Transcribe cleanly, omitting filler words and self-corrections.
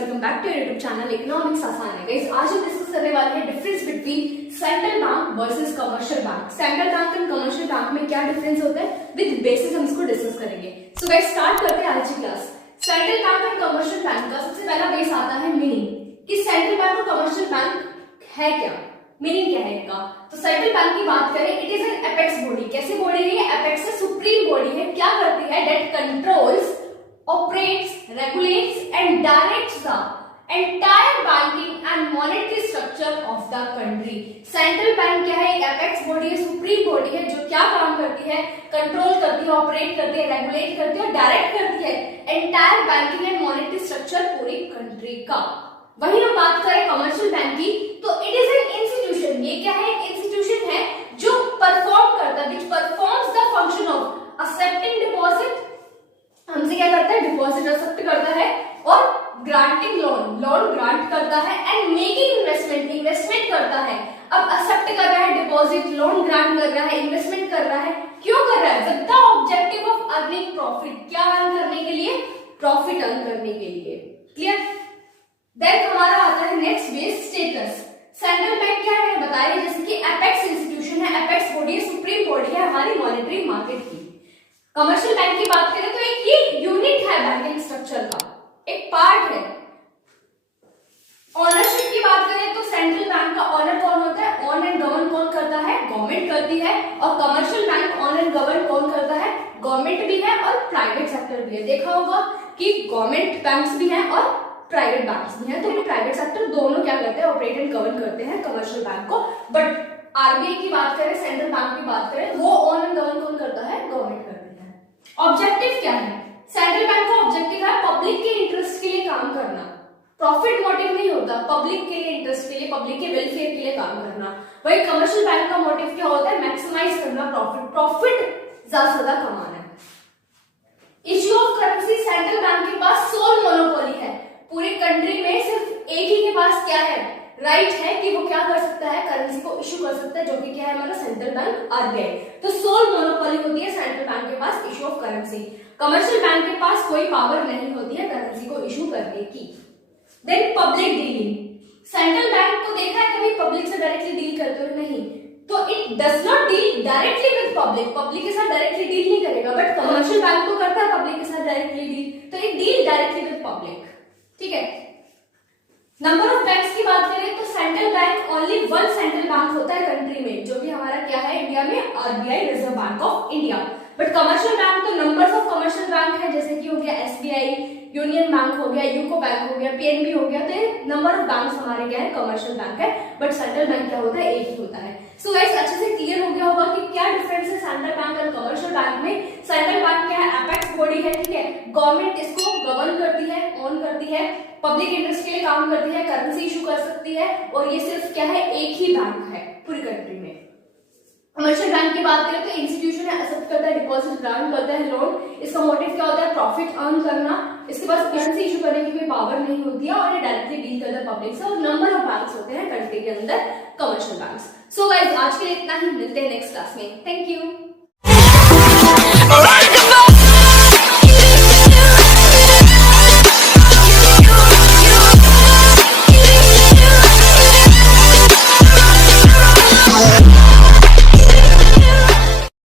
Welcome back to YouTube channel economics आसान है। Guys आज हम डिस्कस करने वाले हैं difference between central bank versus commercial bank. Central bank and commercial bank में क्या डिफरेंस होता है, विद बेसिस हम इसको डिस्कस करेंगे। सो गाइस स्टार्ट करते हैं आज की class. Central bank and commercial bank का सबसे पहला बेस आता है मीनिंग, कि सेंट्रल बैंक और कमर्शियल बैंक है क्या, मीनिंग क्या है इनका। तो सेंट्रल बैंक की बात करें, it is an apex body. कैसी बॉडी है? एपेक्स से सुप्रीम बॉडी है। क्या करती है? That controls, operates, regulates and directs the entire banking and monetary structure of the country. Central bank क्या है? एक एपेक्स बॉडी है, सुप्रीम बॉडी है, जो क्या काम करती है? कंट्रोल करती है, ऑपरेट करती है, रेगुलेट करती है और डायरेक्ट करती है entire banking and monetary structure पूरी कंट्री का। वहीं हम बात करें कमर्शियल बैंक की, तो इट इज एन इंस्टीट्यूशन। ये क्या है? एक इंस्टीट्यूशन है जो परफॉर्म करता है, विच performs the function of accepting deposit, हमसे क्या करता है? डिपॉजिट एक्सेप्ट करता है, और ग्रांटिंग लोन, लोन ग्रांट करता है, एंड मेकिंग इन्वेस्टमेंट, इन्वेस्टमेंट करता है। अब एक्सेप्ट कर रहा है डिपॉजिट, लोन ग्रांट कर रहा है, इन्वेस्टमेंट कर रहा है। क्यों कर रहा है? With the objective of earning profit. क्या अर्न करने के लिए? प्रॉफिट अर्न करने के लिए। क्लियर? देन हमारा आता है next base, status. Central bank क्या है बताइए, जैसे कि एपेक्स इंस्टीट्यूशन है, एपेक्स बॉडी है, सुप्रीम बॉडी है हमारी मॉनेटरी मार्केट की। कमर्शियल बैंक की बात करें तो एक ये यूनिट है बैंकिंग स्ट्रक्चर का, एक पार्ट है। ऑनरशिप की बात करें तो सेंट्रल बैंक का ऑनर कौन होता है? ऑन एंड गवर्न कौन करता है? गवर्नमेंट करती है। और commercial bank on and govern कौन करता है? गवर्नमेंट भी है और प्राइवेट सेक्टर भी है। देखा होगा कि गवर्नमेंट बैंक्स भी हैं और प्राइवेट बैंक्स भी हैं, तो ये प्राइवेट सेक्टर दोनों क्या करते हैं? ऑपरेट एंड गवर्न करते हैं कमर्शियल बैंक को। बट आरबीआई की बात करें, सेंट्रल बैंक की बात करें, वो ऑन एंड गवर्न कौन करता है? गवर्नमेंट करती है। ऑब्जेक्टिव क्या है? सेंट्रल बैंक का ऑब्जेक्टिव है पब्लिक के इंटरेस्ट के लिए काम करना। प्रॉफिट मोटिव नहीं होता, पब्लिक के लिए इंटरेस्ट के लिए, पब्लिक के वेलफेयर के लिए काम करना। वही कमर्शियल बैंक का मोटिव क्या होता है? मैक्सिमाइज करना प्रॉफिट, प्रॉफिट ज्यादा से ज्यादा कमाना। Issue of currency, central bank के पास सोल मोनोपोली है। पूरी कंट्री में सिर्फ एक ही के पास क्या है? राइट है कि वो क्या कर सकता है? करेंसी को इशू कर सकता है, जो कि क्या है हमारा? Central bank RBI. तो सोल मोनोपोली होती है सेंट्रल बैंक के पास issue of currency. Commercial bank के पास कोई पावर नहीं होती है करेंसी को इशू करने की। Then public dealing, central bank को देखा है कभी पब्लिक से डायरेक्टली डील करते हुए? नहीं। तो it does not deal directly with public, public के साथ डायरेक्टली डील नहीं करेगा। बट कमर्शियल बैंक को करता है पब्लिक के साथ डायरेक्टली डील, तो it deal directly with public. ठीक है। नंबर ऑफ बैंक्स की बात करें तो central bank only one central bank होता है कंट्री में, जो भी हमारा क्या है इंडिया में? RBI, reserve bank of India. But commercial bank तो नंबर्स ऑफ कमर्शियल बैंक है, जैसे कि हो गया एसबीआई, यूनियन बैंक हो गया, यूको बैंक हो गया, पीएनबी हो गया। तो ये नंबर ऑफ बैंक्स हमारे क्या है? कमर्शियल बैंक है। बट सेंट्रल बैंक क्या होता है? एक ही होता है। सो गाइस अच्छे से क्लियर हो गया होगा कि क्या डिफरेंस है सेंट्रल बैंक और कमर्शियल बैंक में। सेंट्रल बैंक क्या है? एपेक्स बॉडी है, ठीक है। गवर्नमेंट इसको गवर्न करती है, ऑन करती है, पब्लिक इंटरेस्ट के लिए काम करती है, करेंसी इशू कर सकती है, और ये सिर्फ क्या है? एक ही बैंक है पूरी कंट्री में। कमर्शियल बैंक की बात करें तो इंस्टीट्यूशन है, एक्सेप्ट करता है डिपॉजिट, ग्रांट करता है लोन। इसका मोटिव क्या होता है? प्रॉफिट अर्न करना। इसके पास करेंसी इशू करने की कोई पावर नहीं होती है, और ये डायरेक्टली डील करता है पब्लिक से। और नंबर ऑफ बैंक्स होते हैं कंट्री के अंदर कमर्शियल बैंक्स। सो गाइस आज के लिए इतना ही, मिलते हैं नेक्स्ट क्लास में। Thank you.